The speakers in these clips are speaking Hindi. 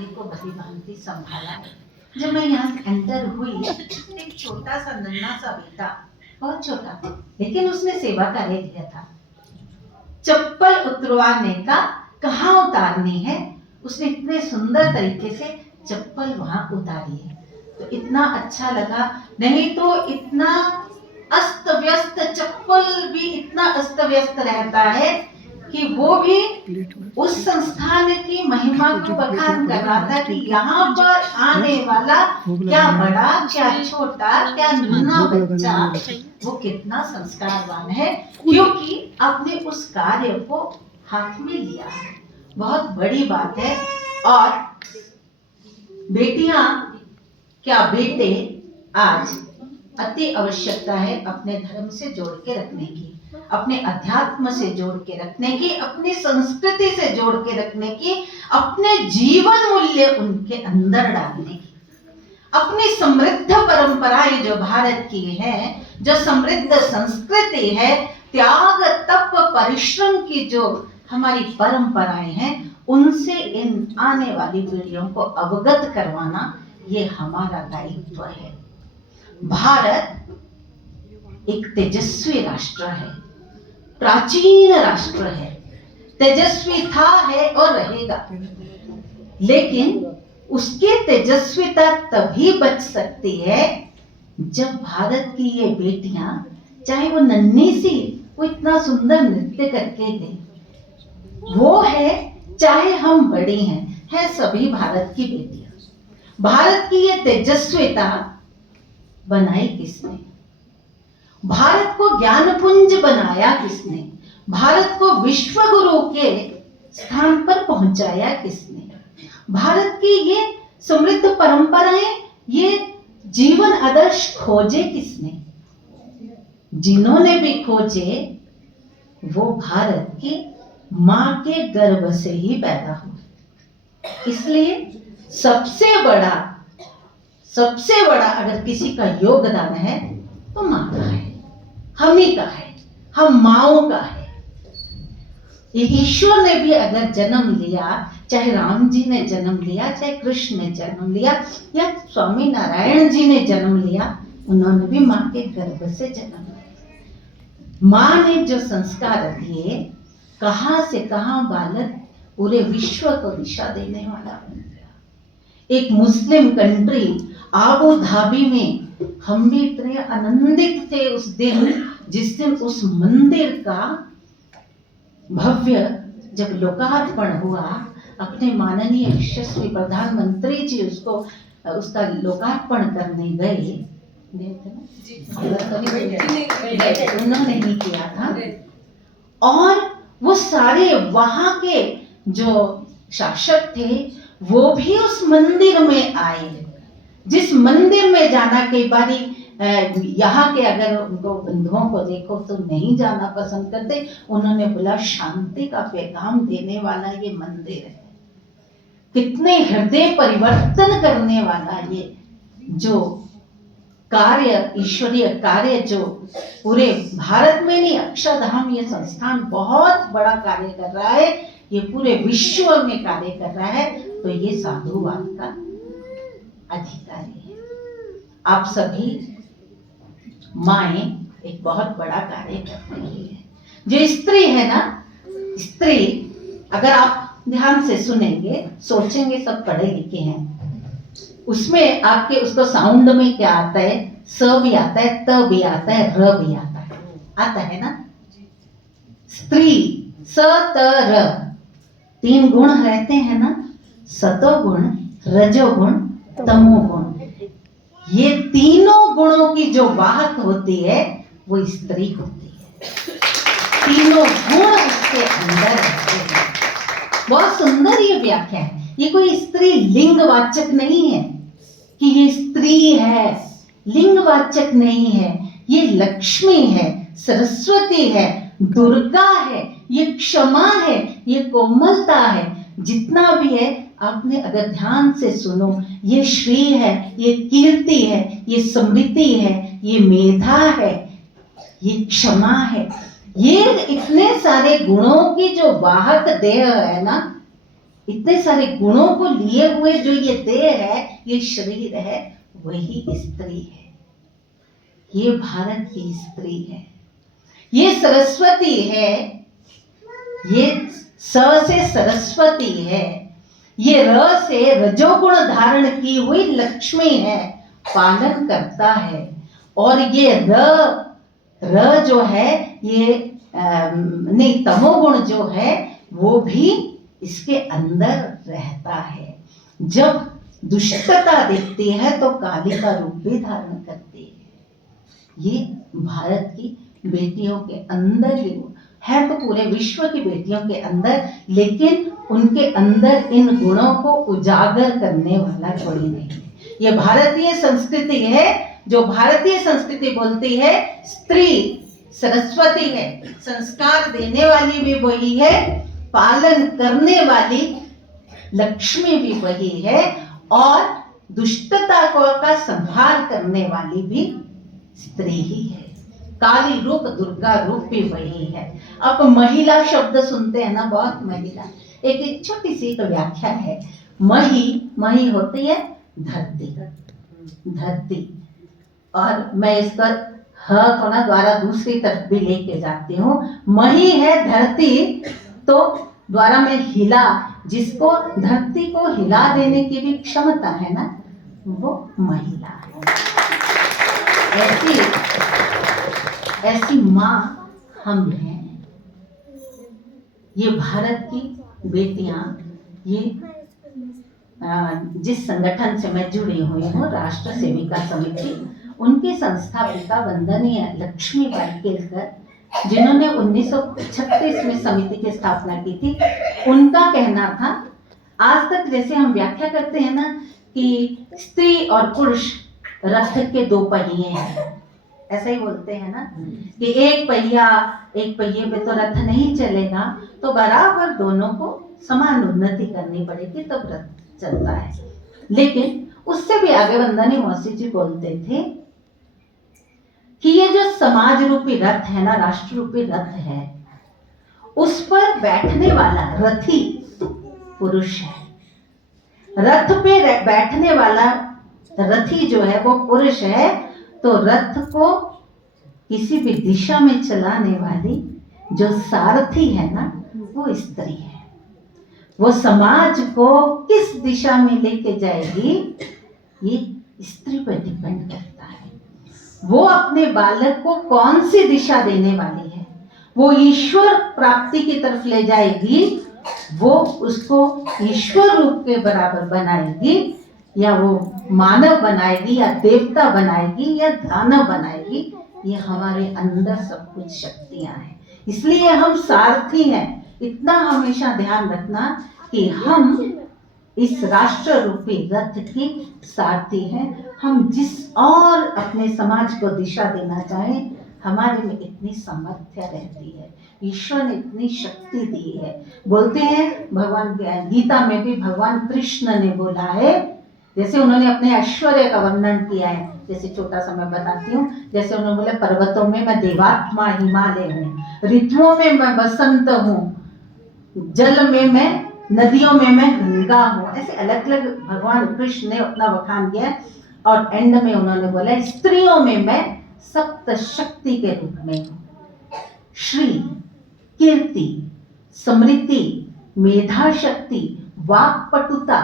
कार्य को भली भांति संभाला है। जब मैं यहाँ एंटर हुई, एक छोटा सा नन्हा सा बेटा, बहुत छोटा, लेकिन उसने सेवा कार्य किया था। चप्पल उतरवाने का कहाँ उतारनी है, उसने इतने सुंदर तरीके से चप्पल वहां उतारी है। तो इतना अच्छा लगा। नहीं तो इतना अस्त व्यस्त, चप्पल भी इतना अस्त व्यस्त रहता है कि वो भी उस संस्थान की महिमा को बखान कर रहा था कि यहाँ पर आने वाला क्या बड़ा, क्या छोटा, क्या नन्हा बच्चा, वो कितना संस्कारवान है, क्योंकि आपने उस कार्य को हाथ में लिया है। बहुत बड़ी बात है। और बेटियां क्या बेटे, आज अति आवश्यकता है अपने धर्म से जोड़ के रखने की, अपने अध्यात्म से जोड़ के रखने की, अपनी संस्कृति से जोड़ के रखने की, अपने जीवन मूल्य उनके अंदर डालने की। अपनी समृद्ध परंपराएं जो भारत की है, जो समृद्ध संस्कृति है, त्याग तप परिश्रम की जो हमारी परंपराएं हैं, उनसे इन आने वाली पीढ़ियों को अवगत करवाना ये हमारा दायित्व है। भारत एक तेजस्वी राष्ट्र है, प्राचीन राष्ट्र है, तेजस्वी था, है और रहेगा। लेकिन उसकी तेजस्विता तभी बच सकती है जब भारत की ये बेटियां, चाहे वो नन्ही सी, वो इतना सुंदर नृत्य करके दे, वो है, चाहे हम बड़ी हैं, है सभी भारत की बेटियां। भारत की ये तेजस्विता बनाई किसने? भारत को ज्ञानपुंज बनाया किसने? भारत को विश्व गुरु के स्थान पर पहुंचाया किसने? भारत की ये समृद्ध परंपराएं, ये जीवन आदर्श खोजे किसने? जिन्होंने भी खोजे वो भारत की मां के गर्भ से ही पैदा हुए। इसलिए सबसे बड़ा अगर किसी का योगदान है तो मां का है, हम ही का है, हम माओं का है। ईश्वर ने भी अगर जन्म लिया, चाहे राम जी ने जन्म लिया, चाहे कृष्ण ने जन्म लिया, या स्वामी नारायण जी ने जन्म लिया, उन्होंने भी मां के गर्भ से जन्म लिया। मां ने जो संस्कार दिए, कहां से कहां बालक पूरे विश्व को दिशा देने वाला बन गया। एक मुस्लिम कंट्री आबू धाबी में हम भी इतने आनंदित थे उस दिन, जिस दिन उस मंदिर का भव्य जब लोकार्पण हुआ। अपने माननीय यशस्वी प्रधानमंत्री जी उसका लोकार्पण करने गए, उन्होंने ही किया था। और वो सारे वहां के जो शासक थे वो भी उस मंदिर में आए। जिस मंदिर में जाना, कई बारी यहाँ के अगर उनको बंधुओं को देखो तो नहीं जाना पसंद करते, उन्होंने बोला शांति का पैगाम देने वाला ये मंदिर है, कितने हृदय परिवर्तन करने वाला ये जो कार्य, ईश्वरीय कार्य जो पूरे भारत में नहीं, अक्षरधाम ये संस्थान बहुत बड़ा कार्य कर रहा है, ये पूरे विश्व में कार्य कर रहा है। तो ये साधुवाद का अधिकारी है। आप सभी माएं एक बहुत बड़ा कार्य कर रही है। जो स्त्री है ना, स्त्री अगर आप ध्यान से सुनेंगे, सोचेंगे, सब पढ़े लिखे हैं, उसमें आपके उसको साउंड में क्या आता है? स भी आता है, त भी आता है, र भी आता है ना। स्त्री स त र, 3 गुण रहते हैं ना, सतोगुण, रजोगुण, तमोगुण। ये तीनों गुणों की जो वाहक होती है वो स्त्री होती है। तीनों गुण उसके अंदर रहते हैं। बहुत सुंदर ये व्याख्या है। ये कोई स्त्री लिंगवाचक नहीं है कि ये स्त्री है, लिंगवाचक नहीं है। ये लक्ष्मी है, सरस्वती है, दुर्गा है, ये क्षमा है, ये कोमलता है। जितना भी है आपने अगर ध्यान से सुनो, ये श्री है, ये कीर्ति है, ये समृद्धि है, ये मेधा है, ये क्षमा है। ये इतने सारे गुणों की जो वाहक देह है ना, इतने सारे गुणों को लिए हुए जो ये देह है, ये शरीर है, वही स्त्री है। ये भारत की स्त्री है, ये सरस्वती है, ये स से सरस्वती है, ये र से रजोगुण धारण की हुई लक्ष्मी है, पालन करता है। और ये र जो है ये नहीं, तमोगुण जो है वो भी इसके अंदर रहता है। जब दुष्टता दिखती है तो काली का रूप भी धारण करती है। ये भारत की बेटियों के अंदर ही है, तो पूरे विश्व की बेटियों के अंदर, लेकिन उनके अंदर इन गुणों को उजागर करने वाला कोई नहीं है। ये भारतीय संस्कृति है, जो भारतीय संस्कृति बोलती है स्त्री सरस्वती है, संस्कार देने वाली भी वही है, पालन करने वाली लक्ष्मी भी वही है, और दुष्टता का संहार करने वाली भी स्त्री ही है। काली रूप दुर्गा रूप भी वही है। अब महिला शब्द सुनते हैं ना, बहुत महिला, एक छोटी सी एक व्याख्या है। मही होती है धरती, धरती, और मैं इसका ह को ना द्वारा दूसरी तरफ भी लेके जाती हूँ। मही है धरती, तो द्वारा में हिला, जिसको धरती को हिला देने की भी क्षमता है ना, वो महिला है। ऐसी माँ हम हैं। ये भारत की बेटियां, ये जिस संगठन से मैं जुड़ी हुई हूँ, राष्ट्र सेविका समिति, उनके संस्थापिका वंदनीय लक्ष्मीबाई केलकर, जिन्होंने 1936 में समिति की स्थापना की थी, उनका कहना था, आज तक जैसे हम व्याख्या करते हैं ना कि स्त्री और पुरुष रथ के दो पहिए हैं, ऐसा ही बोलते हैं ना कि एक पहिए पे तो रथ नहीं चलेगा, तो बराबर दोनों को समान उन्नति करनी पड़ेगी तब रथ चलता है। लेकिन उससे भी आगे वंदनी मौसी जी बोलते थे कि ये जो समाज रूपी रथ है ना, राष्ट्र रूपी रथ है, उस पर बैठने वाला रथी पुरुष है। रथ पे बैठने वाला रथी जो है वो पुरुष है, तो रथ को किसी भी दिशा में चलाने वाली जो सारथी है ना, वो स्त्री है। वो समाज को किस दिशा में लेके जाएगी, ये स्त्री पर डिपेंड करता है। वो अपने बालक को कौन सी दिशा देने वाली है, वो ईश्वर प्राप्ति की तरफ ले जाएगी, वो उसको ईश्वर रूप के बराबर बनाएगी, या वो मानव बनाएगी, या देवता बनाएगी, या दानव बनाएगी। ये हमारे अंदर सब कुछ शक्तियां हैं, इसलिए हम सारथी हैं। इतना हमेशा ध्यान रखना कि हम इस राष्ट्र रूपी रथ की सारथी हैं। हम जिस और अपने समाज को दिशा देना चाहें, हमारे में इतनी सामर्थ्य रहती है, ईश्वर ने इतनी शक्ति दी है। बोलते हैं भगवान गीता में भी भगवान कृष्ण ने बोला है, जैसे उन्होंने अपने ऐश्वर्य का वर्णन किया है, जैसे छोटा सा मैं बताती हूँ। जैसे उन्होंने बोला, पर्वतों में मैं देवात्मा हिमालय हूँ, ऋतुओं में मैं बसंत हूँ, जल में मैं, नदियों में मैं गंगा हूँ। ऐसे अलग अलग भगवान कृष्ण ने अपना बखान किया। और एंड में उन्होंने बोला, स्त्रियों में मैं सप्त शक्ति के रूप में हूँ, श्री, कीर्ति, स्मृति, मेधा शक्ति, वाक्पटुता,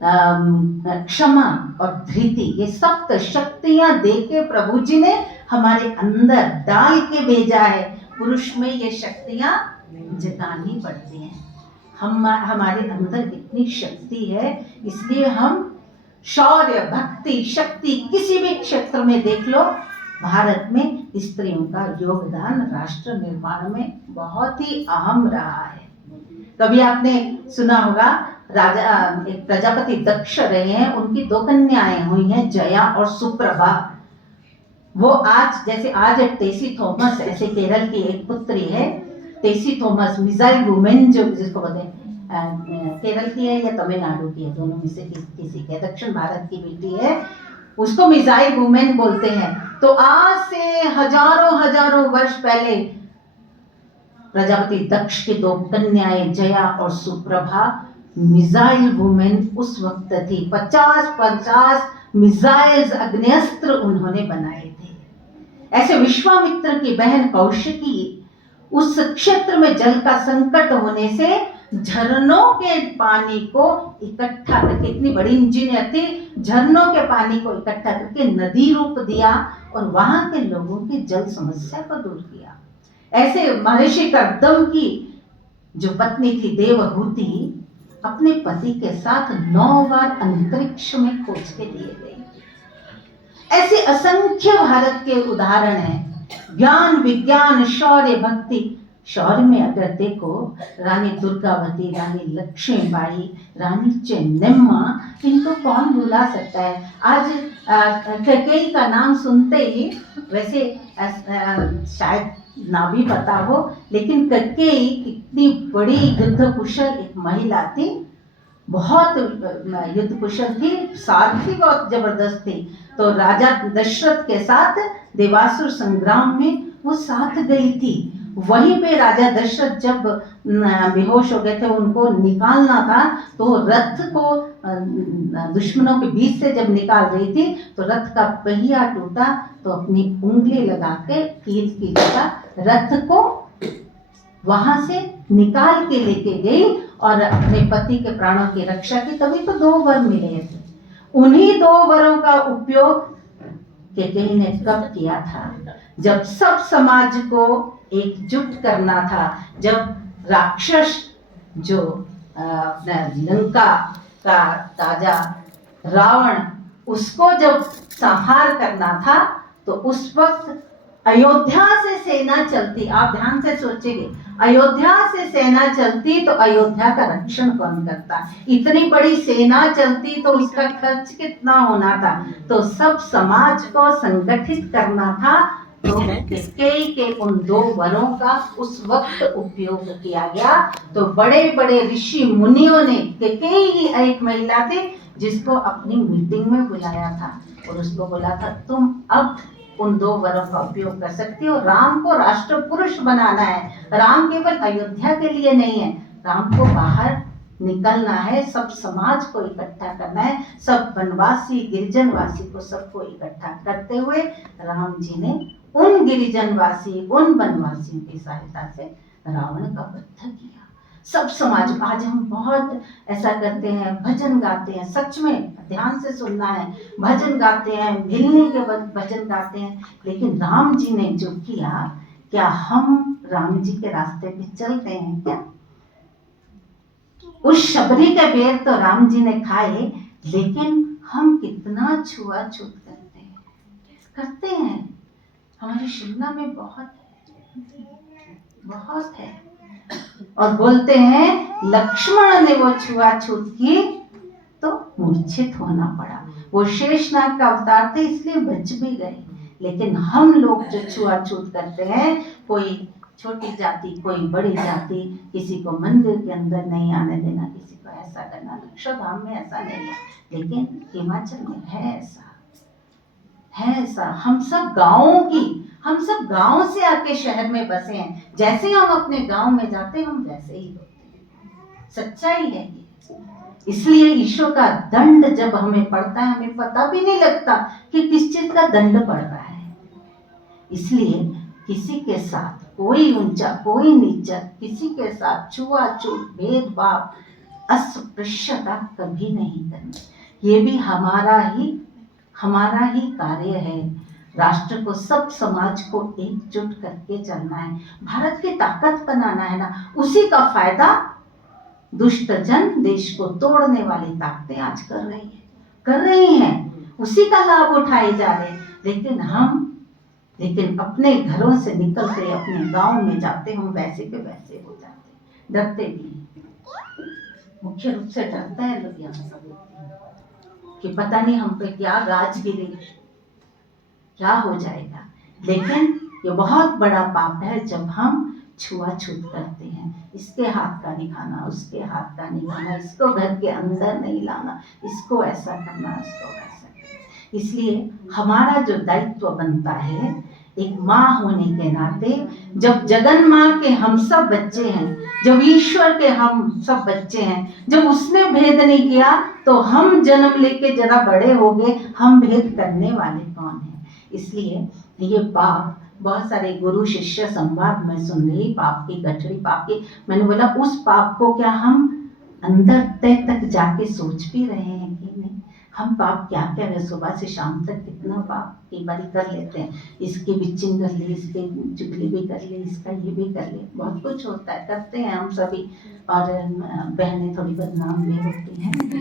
क्षमा और धृति। ये सप्त शक्तियां देके प्रभु जी ने हमारे अंदर डाल के भेजा है। पुरुष में ये शक्तियां जगानी पड़ती हैं। हमारे अंदर इतनी शक्ति है, इसलिए हम शौर्य, भक्ति, शक्ति किसी भी क्षेत्र में देख लो, भारत में स्त्रियों का योगदान राष्ट्र निर्माण में बहुत ही अहम रहा है। कभी आपने सुना होगा, राजा एक प्रजापति दक्ष रहे हैं, उनकी दो कन्याएं हुई हैं, जया और सुप्रभा। वो आज, जैसे आज टेसी थॉमस, ऐसे केरल की एक पुत्री है टेसी थॉमस, मिसाइल वुमेन जो जिसको बोलते हैं, केरल की है या तमिलनाडु की है, दोनों में से किसी के, दक्षिण भारत की बेटी है, उसको मिसाइल वुमेन बोलते हैं। तो आज से हजारों वर्ष पहले प्रजापति दक्ष के 2 कन्याएं जया और सुप्रभा मिसाइल वुमेन उस वक्त थी। 50-50 मिसाइल्स अग्नेस्त्र उन्होंने बनाए थे। ऐसे विश्वामित्र की बहन कौशिकी उस क्षेत्र में जल का संकट होने से झरनों के पानी को इकट्ठा करके, इतनी बड़ी इंजीनियर थी, झरनों के पानी को इकट्ठा करके नदी रूप दिया और वहां के लोगों की जल समस्या को दूर किया। ऐसे महर्षि कर्दम की जो पत्नी थी देवहूति अपने पति के साथ 9 बार अंतरिक्ष में खोज के लिए गई। ऐसे असंख्य भारत के उदाहरण हैं। ज्ञान, विज्ञान, शौर्य, भक्ति। शौर्य में अगर देखो, रानी दुर्गावती, रानी लक्ष्मीबाई, रानी चेन्नम्मा, इनको कौन भुला सकता है। आज कैकेयी का नाम सुनते ही, वैसे शायद ना भी पता हो, लेकिन कैकेयी कितनी बड़ी युद्ध कुशल एक महिला थी, बहुत युद्ध कुशल थी, सारथी बहुत जबरदस्त थी। तो राजा दशरथ के साथ देवासुर संग्राम में वो साथ गई थी। वहीं पे राजा दशरथ जब बेहोश हो गए थे, उनको निकालना था, तो रथ को दुश्मनों के बीच से जब निकाल रही थी तो रथ का पहिया टूटा, तो अपनी उंगली लगा के खींच रथ को वहां से निकाल के लेके गई और अपने पति के प्राणों की रक्षा की। तभी तो 2 वर मिले थे। उन्हीं 2 वरों का उपयोग कैकेयी ने कब किया था? जब सब समाज को एकजुट करना था, जब राक्षस जो अपना लंका का राजा रावण, उसको जब संहार करना था, तो उस वक्त अयोध्या से सेना चलती। आप ध्यान से सोचेंगे, अयोध्या से सेना चलती तो अयोध्या का रक्षण कौन करता? इतनी बड़ी सेना चलती तो उसका खर्च कितना होना था? तो सब समाज को संगठित करना था, तो कैकेयी के उन 2 वरों का उस वक्त उपयोग किया गया। तो बड़े बड़े ऋषि मुनियों ने, कैकेयी ही एक महिला थी जिसको अपनी मीटिंग में बुलाया था और उसको बोला था, तुम अब उन 2 वरों का उपयोग कर सकती हो। राम को राष्ट्र पुरुष बनाना है। राम केवल अयोध्या के लिए नहीं है, राम को बाहर निकलना है, सब समाज को इकट्ठा करना है, सब वनवासी, गिरिजनवासी को सबको इकट्ठा करते हुए राम जी ने उन गिरिजनवासी, उन वनवासियों की सहायता से रावण का वध किया। सब समाज, आज हम बहुत ऐसा करते हैं, भजन गाते हैं, सच में ध्यान से सुनना है, भजन गाते हैं, मिलने के वक्त भजन गाते हैं, लेकिन राम जी ने जो किया, क्या हम राम जी के रास्ते पे चलते हैं क्या? उस शबरी के बेर तो राम जी ने खाए, लेकिन हम कितना छुआछूत करते हैं। हमारी शिमला में बहुत है। और बोलते हैं लक्ष्मण ने वो छुआछूत की तो मूर्छित होना पड़ा। वो शेषनाग का अवतार थे, इसलिए बच भी गए। लेकिन हम लोग जो छुआछूत करते हैं, कोई छोटी जाति, कोई बड़ी जाति, किसी को मंदिर के अंदर नहीं आने देना, किसी को ऐसा करना। अक्षरधाम में ऐसा नहीं है, लेकिन हिमाचल में है ऐसा। हम सब गाँव से आके शहर में बसे हैं। जैसे हम अपने गांव में जाते हैं, हम वैसे ही होते हैं। सच्चाई है ये। इसलिए ईश्वर का दंड जब हमें पड़ता है, हमें पता भी नहीं लगता कि किस चीज का दंड पड़ रहा है। इसलिए किसी के साथ कोई ऊंचा, कोई नीचा, किसी के साथ छुआछूत, भेदभाव, अस्पृश्यता कभी नहीं करनी। ये भी हमारा ही कार्य है। राष्ट्र को, सब समाज को एकजुट करके चलना है, भारत की ताकत बनाना है ना। उसी का फायदा दुष्ट जन, देश को तोड़ने वाली ताकतें आज कर रही हैं, उसी का लाभ उठाए जा रहे हैं। लेकिन अपने घरों से निकलते, अपने गांव में जाते, हम वैसे के वैसे हो जाते, डरते भी। मुख्य रूप से डरता है लोग यहाँ कि पता नहीं हम पे क्या राज गिरेगी, क्या हो जाएगा। लेकिन ये बहुत बड़ा पाप है जब हम छुआछूत करते हैं। इसके हाथ का नहीं खाना, उसके हाथ का नहीं खाना, इसको घर के अंदर नहीं लाना, इसको ऐसा करना, इसको वैसा करना। इसलिए हमारा जो दायित्व बनता है एक माँ होने के नाते, जब जगन माँ के हम सब बच्चे हैं, जब ईश्वर के हम सब बच्चे हैं, जब उसने भेद नहीं किया तो हम जन्म लेके जरा बड़े हो गए, हम भेद करने वाले कौन हैं? इसलिए ये पाप, बहुत सारे गुरु शिष्य संवाद में सुन रही, पाप की गठरी, पाप की, मैंने बोला उस पाप को क्या हम अंदर तय तक जाके सोच भी रहे हैं कि नहीं? हम पाप क्या क्या है, सुबह से शाम तक कितना पाप कई बार कर लेते हैं, इसकी बिचिंग कर ली, इसकी चुगली भी कर ली, इसका ये भी कर ली, बहुत कुछ होता है, करते हैं हम सभी। और बहनें थोड़ी बदनाम भी होती हैं।